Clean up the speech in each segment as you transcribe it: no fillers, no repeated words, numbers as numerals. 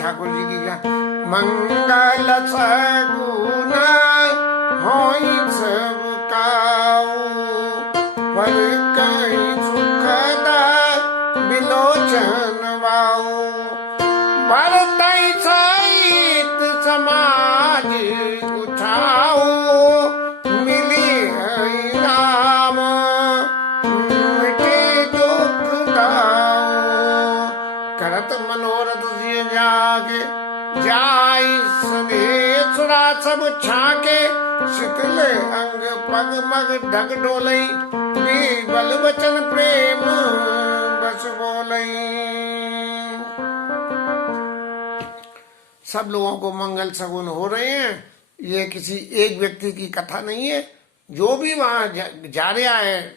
ठाकुर जी की क्या मंगल सगुन होई सब काऊ पर कहीं सुखदा बिलोचन वाऊ भरतई सहित समाज उठाऊ मिली है राम मिटे दुख दाऊ करत मनोरथ सिय जागे जाई सनेसुरा सब छाके शीतल अंग पग मग ढग डोलई बल वचन प्रेम बस बोलई। सब लोगों को मंगल सगुन हो रहे हैं। ये किसी एक व्यक्ति की कथा नहीं है, जो भी वहां जा रहा है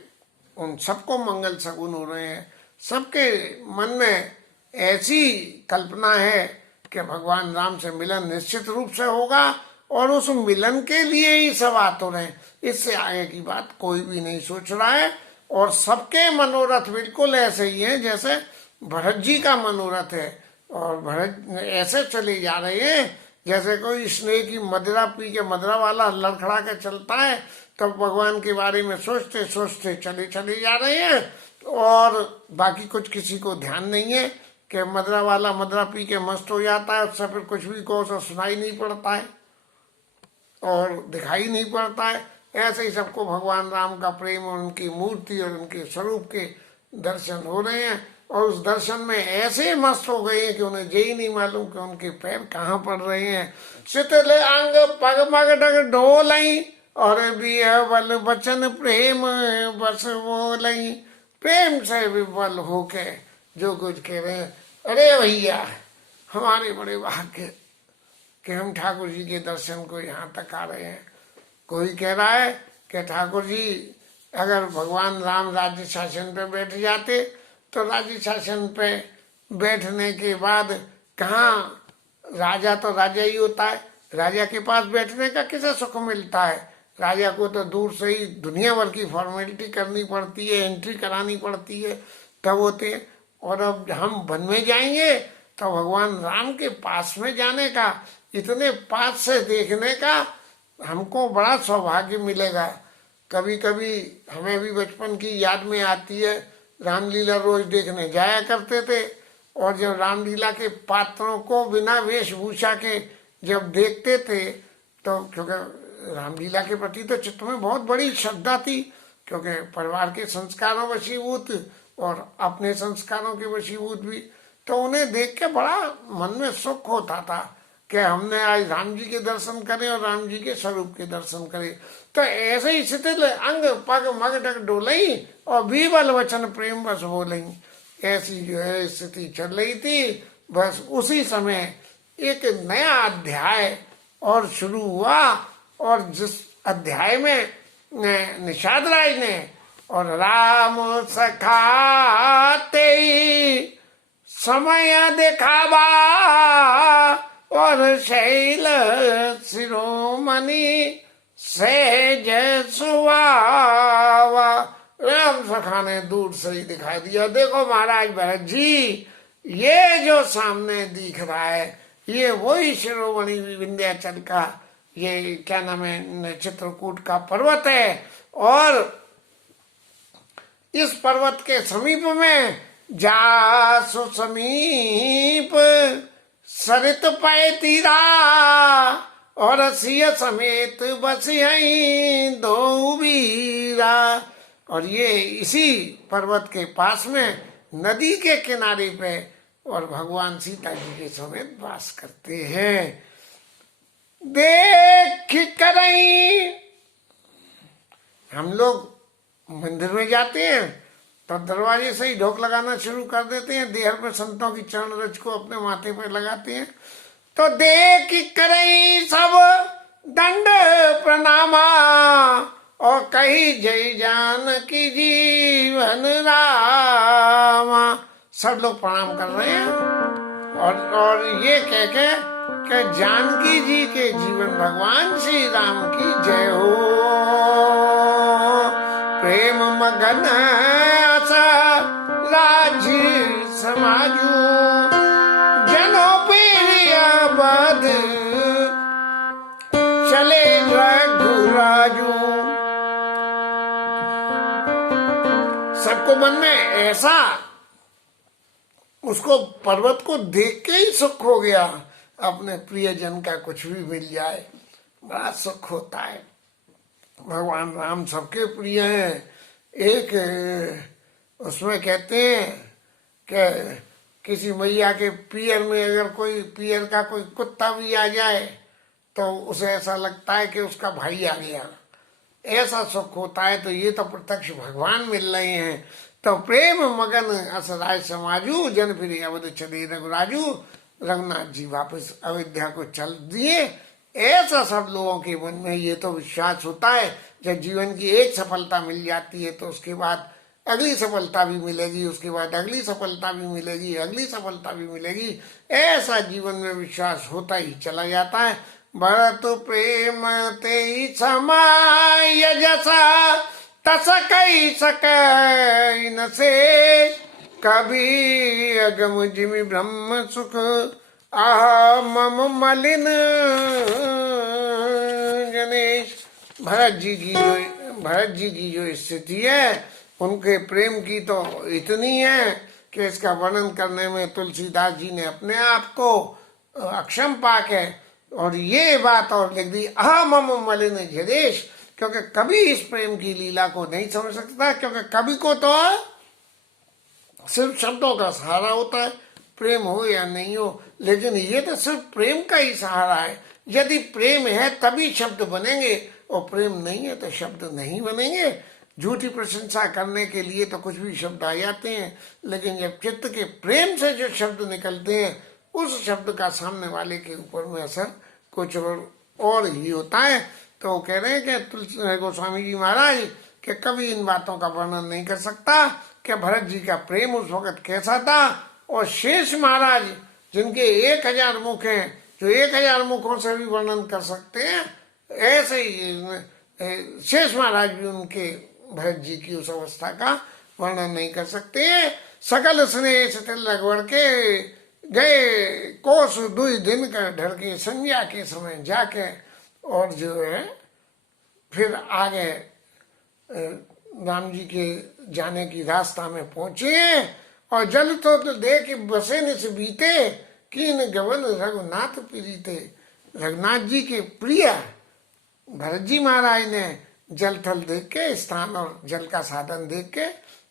उन सबको मंगल सगुन हो रहे हैं। सबके मन में ऐसी कल्पना है कि भगवान राम से मिलन निश्चित रूप से होगा और उस मिलन के लिए ही सब आतुर हो रहे हैं। इससे आगे की बात कोई भी नहीं सोच रहा है और सबके मनोरथ बिल्कुल ऐसे ही है जैसे भरत जी का मनोरथ है। और भरत ऐसे चले जा रहे हैं जैसे कोई स्नेह की मदिरा पी के मदिरा वाला लड़खड़ा के चलता है, तब भगवान के बारे में सोचते सोचते चले चले जा रहे हैं और बाकी कुछ किसी को ध्यान नहीं है कि मदिरा वाला मदिरा पी के मस्त हो जाता है, उससे फिर कुछ भी कहो तो सुनाई नहीं पड़ता है और दिखाई नहीं पड़ता है। ऐसे ही सबको भगवान राम का प्रेम और उनकी मूर्ति और उनके स्वरूप के दर्शन हो रहे हैं और उस दर्शन में ऐसे मस्त हो गए हैं कि उन्हें यही नहीं मालूम कि उनके पैर कहाँ पड़ रहे हैं। शीतल अंग पग मग डग ढोलई और भी बल वचन प्रेम बस बोलई। प्रेम से विफल होके जो कुछ कह रहे हैं, अरे भैया हमारे बड़े भाग्य कि हम ठाकुर जी के दर्शन को यहाँ तक आ रहे हैं। कोई कह रहा है कि ठाकुर जी अगर भगवान राम राज्य शासन पे बैठ जाते तो राज्य शासन पे बैठने के बाद कहाँ, राजा तो राजा ही होता है, राजा के पास बैठने का किसे सुख मिलता है। राजा को तो दूर से ही दुनिया भर की फॉर्मेलिटी करनी पड़ती है, एंट्री करानी पड़ती है तब होते। और अब हम वन में जाएंगे तो भगवान राम के पास में जाने का, इतने पास से देखने का हमको बड़ा सौभाग्य मिलेगा। कभी कभी हमें भी बचपन की याद में आती है, रामलीला रोज देखने जाया करते थे और जब रामलीला के पात्रों को बिना वेशभूषा के जब देखते थे तो क्योंकि रामलीला के प्रति तो चित्त में बहुत बड़ी श्रद्धा थी, क्योंकि परिवार के संस्कारों वशीभूत और अपने संस्कारों के वशीभूत भी, तो उन्हें देख के बड़ा मन में सुख होता था कि हमने आज राम जी के दर्शन करें और राम जी के स्वरूप के दर्शन करें। तो ऐसे ही शीतल अंग पग मग डग डोलई और भी बल वचन प्रेम बस बोलई। ऐसी जो है स्थिति चल रही थी। बस उसी समय एक नया अध्याय और शुरू हुआ और जिस अध्याय में निषाद राय ने और राम सखाते समय दिखावा और शैल शिरोमणि सहज सुहावा। राम सखा ने दूर से ही दिखाई दिया, देखो महाराज भरत जी ये जो सामने दिख रहा है ये वही शिरोमणि विंध्याचल का, ये क्या नाम है, चित्रकूट का पर्वत है और इस पर्वत के समीप में जासु समीप सरित पै तीरा और सिय समेत बसियई दो वीरा। और ये इसी पर्वत के पास में नदी के किनारे पे और भगवान सीता जी के समेत वास करते हैं। देख करई हम लोग मंदिर में जाते हैं तो दरवाजे से ही ढोक लगाना शुरू कर देते हैं, देहर पे संतों की चरण रज को अपने माथे पर लगाते हैं। तो देख करई सब दंड प्रणामा और कही जय जानकी जीवन रामा। सब लोग प्रणाम कर रहे हैं और ये कह के कि जानकी जी के जीवन भगवान श्री राम की जय हो। प्रेम मगन आशा राज समाजू जनो पीर समाजू। सबको मन में ऐसा, उसको पर्वत को देख के ही सुख हो गया, अपने प्रियजन का कुछ भी मिल जाए बड़ा सुख होता है। भगवान राम सबके प्रिय हैं। एक उसमें कहते हैं कि किसी मैया के पियर में अगर कोई पियर का कोई कुत्ता भी आ जाए तो उसे ऐसा लगता है कि उसका भाई आ गया, ऐसा सुख होता है। तो ये तो प्रत्यक्ष भगवान मिल रहे हैं। तो प्रेम मगन असराय समाजू, जन फिर अवध चले रघुराजू। रघुनाथ जी वापस अयोध्या को चल दिए। ऐसा सब लोगों के मन में ये तो विश्वास होता है, जब जीवन की एक सफलता मिल जाती है तो उसके बाद अगली सफलता भी मिलेगी, उसके बाद अगली सफलता भी मिलेगी, अगली सफलता भी मिलेगी। ऐसा जीवन में विश्वास होता ही चला जाता है। भरत प्रेम ते समाय जसा, तस कई सकै न से। कभी अगम जिमि ब्रह्म सुख, आह मम मलिन गणेश। भरत जी की जो स्थिति है, उनके प्रेम की तो इतनी है कि इसका वर्णन करने में तुलसीदास जी ने अपने आप को अक्षम पाक है। और ये बात और लिख दी, अह मम मलिन गणेश, क्योंकि कभी इस प्रेम की लीला को नहीं समझ सकता, क्योंकि कभी को तो सिर्फ शब्दों का सहारा होता है, प्रेम हो या नहीं हो। लेकिन ये तो सिर्फ प्रेम का ही सहारा है। यदि प्रेम है तभी शब्द बनेंगे, और प्रेम नहीं है तो शब्द नहीं बनेंगे। झूठी प्रशंसा करने के लिए तो कुछ भी शब्द आ जाते हैं, लेकिन जब चित्त के प्रेम से जो शब्द निकलते हैं, उस शब्द का सामने वाले के ऊपर में असर कुछ और ही होता है। तो कह रहे हैं कि तुलसी गोस्वामी जी महाराज कि कभी इन बातों का वर्णन नहीं कर सकता कि भरत जी का प्रेम उस वक्त कैसा था। और शेष महाराज जिनके 1000 मुख हैं, जो 1000 मुखों से भी वर्णन कर सकते हैं, ऐसे ही शेष महाराज भी उनके भरत जी की उस अवस्था का वर्णन नहीं कर सकते हैं। सकल स्नेह सतिल रघुवर के गए कोस 2 दिन का ढर के, संध्या के समय जाके और जो है फिर आगे राम जी के जाने की रास्ता में पहुंचे। और जल तो देख बसे निस बीते, कीन गवन रघुनाथ प्रीते। रघुनाथ जी के प्रिय भरत जी महाराज ने जल थल देख के, स्थान और जल का साधन देख के,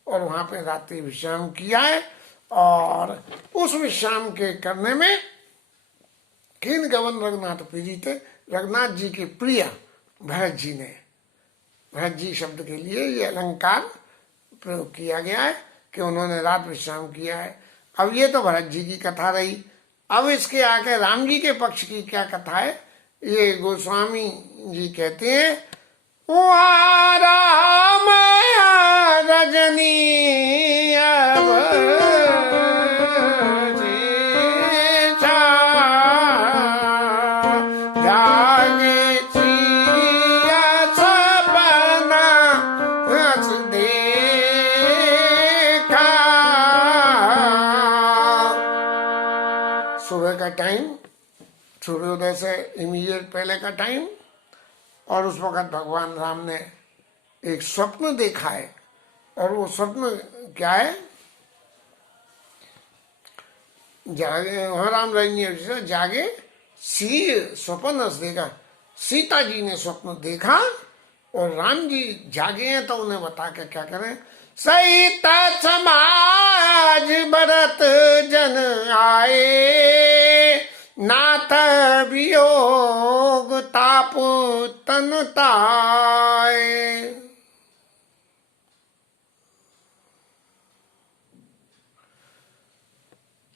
और वहां पे रात्रि विश्राम किया है। और उस विश्राम के करने में कीन गवन रघुनाथ प्रीते, रघुनाथ जी के प्रिय भरत जी ने, भरत जी शब्द के लिए ये अलंकार प्रयोग किया गया है कि उन्होंने रात विश्राम किया है। अब ये तो भरत जी की कथा रही। अब इसके आगे राम जी के पक्ष की क्या कथा है, ये गोस्वामी जी कहते हैं। वहाँ राम रजनी टाइम, सूर्योदय से इमीडिएट पहले का टाइम। और उस वक्त भगवान राम ने एक स्वप्न देखा है। और वो स्वप्न क्या है, जागे वहां राम रजनी जागे सी स्वप्न देखा। सीता जी ने स्वप्न देखा और राम जी जागे हैं, तो उन्हें बता के क्या करें। सहिता समाज भरत जन आए, नाथ वियोग ताप तन ताए।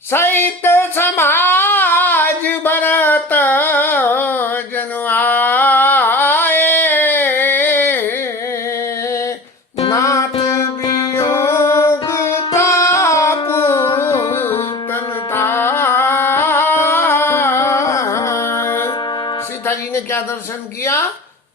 सहित समाज भरत जन आए, नाथ वियोग ताप तन ताए। सीता जी ने क्या दर्शन किया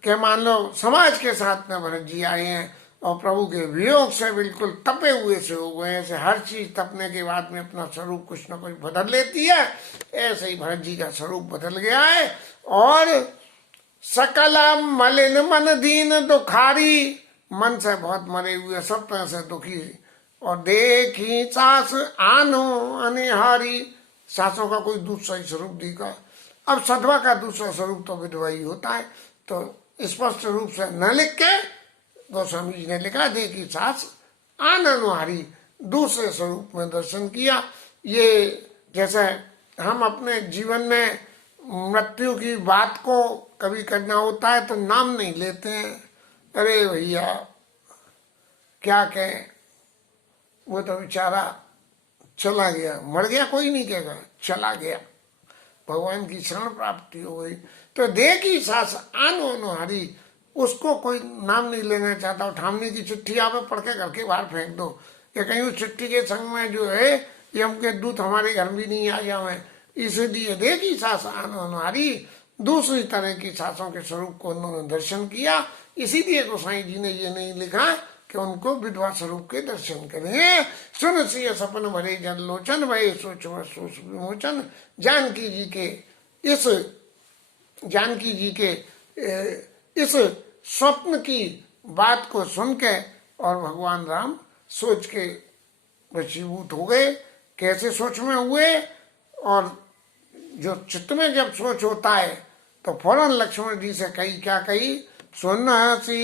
कि मान लो समाज के साथ में भरत जी आए हैं और प्रभु के वियोग से बिल्कुल तपे हुए से हो गए। ऐसे हर चीज तपने के बाद में अपना स्वरूप कुछ न कुछ बदल लेती है, ऐसे ही भरत जी का स्वरूप बदल गया है। और सकल मलिन मन दीन दुखारी, मन से बहुत मरे हुए, सब तरह से दुखी। और देखी सास आनो अनिहारी, सासों का कोई दूसरा स्वरूप दिखा। अब सधवा का दूसरा स्वरूप तो विधवा ही होता है, तो स्पष्ट रूप से न लिख के गोस्वामी जी ने लिखा, देखी सास आननहारी, दूसरे स्वरूप में दर्शन किया। ये जैसे हम अपने जीवन में मृत्यु की बात को कभी करना होता है तो नाम नहीं लेते हैं, अरे भैया क्या कहें, वो तो बेचारा चला गया, मर गया कोई नहीं कहेगा, चला गया, भगवान की शरण प्राप्ति हो गई। तो देखी सास आननहारी, उसको कोई नाम नहीं लेना चाहता, उठाने की चिट्ठी आवे पढ़ के घर के बाहर फेंक दो, या कहीं उस चिट्ठी के संग में जो है यम के दूत हमारे घर भी नहीं आ जावे। इसलिए देखी सास आननहारी, दूसरी तरह की सासों के स्वरूप को उन्होंने दर्शन किया। इसीलिए गोसाई जी ने ये नहीं लिखा कि उनको विधवा स्वरूप के दर्शन करें। सुन सिय सपन भरे जन लोचन, भय सोच सोच विमोचन। जानकी जी के इस स्वप्न की बात को सुन के और भगवान राम सोच के वशीभूत हो गए। कैसे सोच में हुए, और जो चित्त में जब सोच होता है तो फौरन लक्ष्मण जी से कही, क्या कही, सुने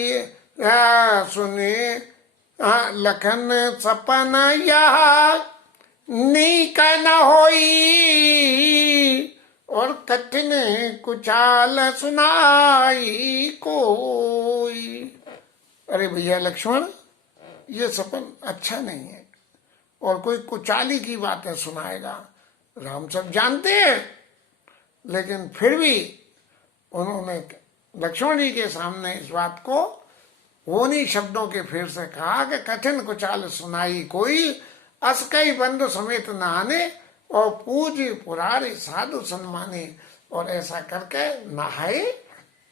लखन सपन यह नीक न होई, और कठिन कुचाल सुनाई कोई। अरे भैया लक्ष्मण, ये सपन अच्छा नहीं है, और कोई कुचाली की बातें सुनाएगा। राम सब जानते हैं, लेकिन फिर भी उन्होंने लक्ष्मण जी के सामने इस बात को उन्हीं शब्दों के फिर से कहा कि कठिन कुचाल सुनाई कोई, असकई बंधु समेत नहाने, और पूज पुरारी साधु सम्माने। और ऐसा करके नहाए,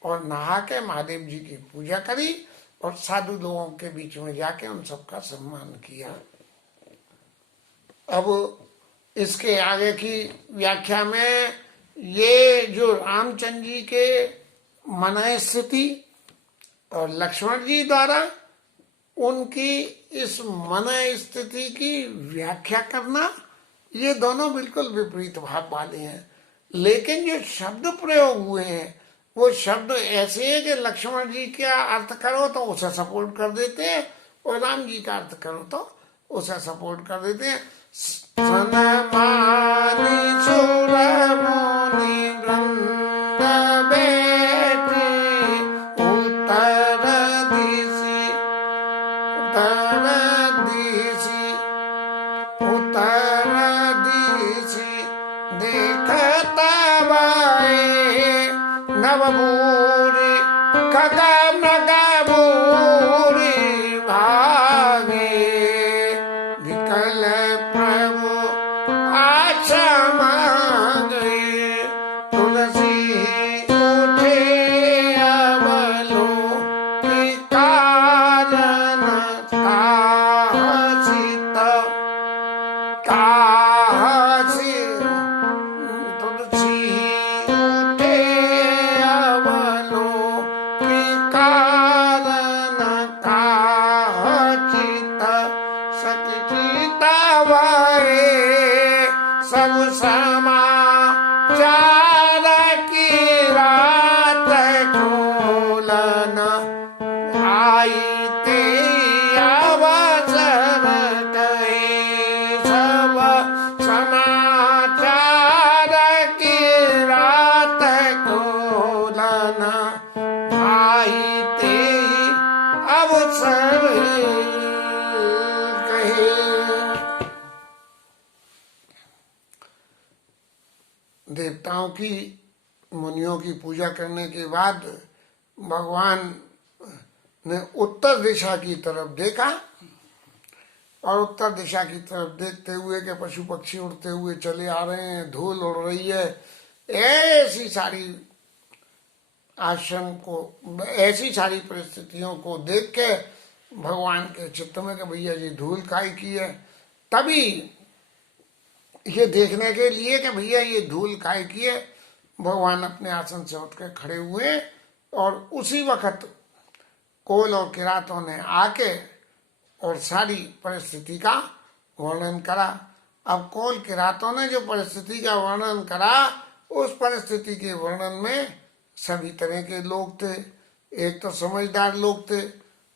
और नहा के महादेव जी की पूजा करी, और साधु लोगों के बीच में जाके उन सबका सम्मान किया। अब इसके आगे की व्याख्या में ये जो रामचंद्र जी के मन स्थिति और लक्ष्मण जी द्वारा उनकी इस मन स्थिति की व्याख्या करना, ये दोनों बिल्कुल विपरीत भाव वाले हैं। लेकिन जो शब्द प्रयोग हुए हैं वो शब्द ऐसे है कि लक्ष्मण जी का अर्थ करो तो उसे सपोर्ट कर देते हैं, और राम जी का अर्थ करो तो उसे सपोर्ट कर देते हैं। सनमानी सुरमुनि वृंद बैठे उत्तर दिशि, देखता बाए नवभूरि खगा मृगा भूरि भागे, विकल प्रभु आशा मांगे, तुलसी उठे अवलो कि कारण काहसित काहसि, तुलसी उठे अवलो कि कारण काहसित, सखिता वाए सब समाचार की रात खोलन, आई ते अवसर कहे सब समाचार की रात खोलन, आई ते अवसर कहे। देवताओं की मुनियों की पूजा करने के बाद भगवान ने उत्तर दिशा की तरफ देखा, और उत्तर दिशा की तरफ देखते हुए कि पशु पक्षी उड़ते हुए चले आ रहे हैं, धूल उड़ रही है, ऐसी सारी आश्रम को, ऐसी सारी परिस्थितियों को देख के भगवान के चित्त में कि भैया जी धूल काय की है। तभी ये देखने के लिए कि भैया ये धूल काय की है, भगवान अपने आसन से उठ के खड़े हुए और उसी वक्त कोल और किरातों ने आके और सारी परिस्थिति का वर्णन करा। अब कोल किरातों ने जो परिस्थिति का वर्णन करा, उस परिस्थिति के वर्णन में सभी तरह के लोग थे। एक तो समझदार लोग थे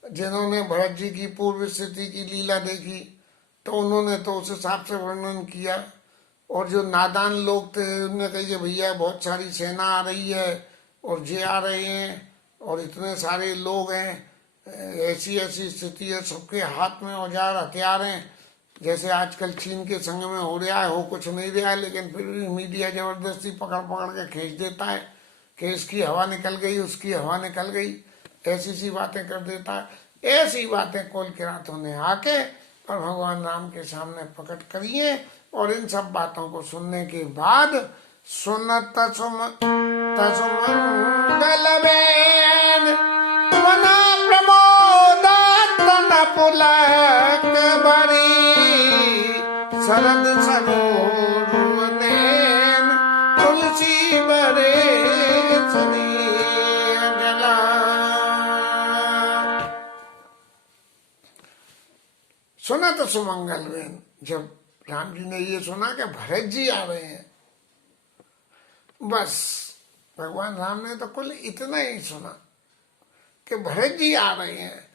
जिन्होंने भरत जी की पूर्व स्थिति की लीला देखी, तो उन्होंने तो उस हिसाब से वर्णन किया। और जो नादान लोग थे उन्होंने कही कि भैया बहुत सारी सेना आ रही है और जे आ रहे हैं और इतने सारे लोग हैं, ऐसी ऐसी स्थिति है, सबके हाथ में औजार हथियार हैं, जैसे आजकल चीन के संग में हो रहा है। हो कुछ नहीं रहा है, लेकिन फिर भी मीडिया जबरदस्ती पकड़ पकड़ के खींच देता है कि इसकी हवा निकल गई, उसकी हवा निकल गई, ऐसी सी बातें कर देता है। ऐसी बातें कोल किरातों ने आके और भगवान राम के सामने प्रकट करी है। और इन सब बातों को सुनने के बाद सुनत तसुमंगल बेन मना प्रमोदात न पुलक बरी शरद सरोवर नैन तुलसी बरे सनी जला। सुनत सुमंगल बेन, जब राम जी ने ये सुना कि भरत जी आ रहे हैं, बस भगवान राम ने तो कुल इतना ही सुना कि भरत जी आ रहे हैं,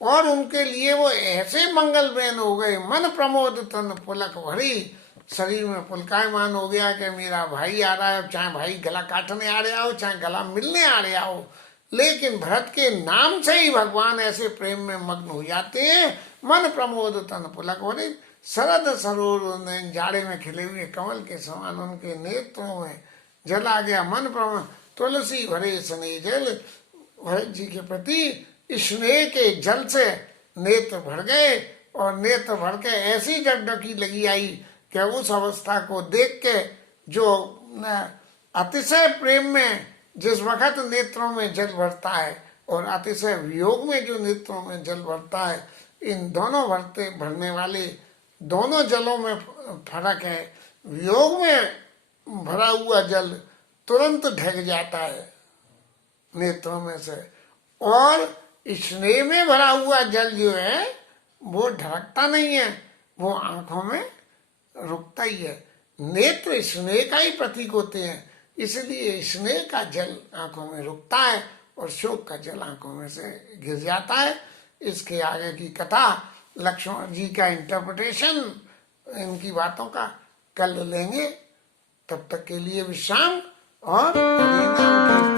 और उनके लिए वो ऐसे मंगल बेन हो गए, मन प्रमोद तन पुलक भरी, शरीर में पुलकायमान हो गया कि मेरा भाई आ रहा है। चाहे भाई गला काटने आ रहा हो, चाहे गला मिलने आ रहा हो, लेकिन भरत के नाम से ही भगवान ऐसे प्रेम में मग्न हो जाते हैं। मन प्रमोद तन पुलक भरी, शरद सरोवर ने जाड़े में खिले हुए कमल के समान उनके नेत्रों में जल आ गया। मन प्रमोद तुलसी भरे स्नेह जल, भरत जी के प्रति स्नेह के जल से नेत्र भर गए, और नेत्र भर के ऐसी जगडगी लगी आई कि उस अवस्था को देख के जो अतिशय प्रेम में जिस वक्त नेत्रों में जल भरता है और अतिशय वियोग में जो नेत्रों में जल भरता है, इन दोनों भरने वाले दोनों जलों में फर्क है। वियोग में भरा हुआ जल तुरंत ढक जाता है नेत्रों में से, और स्नेह में भरा हुआ जल जो है वो ढकता नहीं है, वो आंखों में रुकता ही है। नेत्र स्नेह का ही प्रतीक होते हैं, इसलिए स्नेह का जल आंखों में रुकता है और शोक का जल आंखों में से गिर जाता है। इसके आगे की कथा, लक्ष्मण जी का इंटरप्रिटेशन इनकी बातों का कल लेंगे। तब तक के लिए विश्राम और हरि नाम कीर्तन।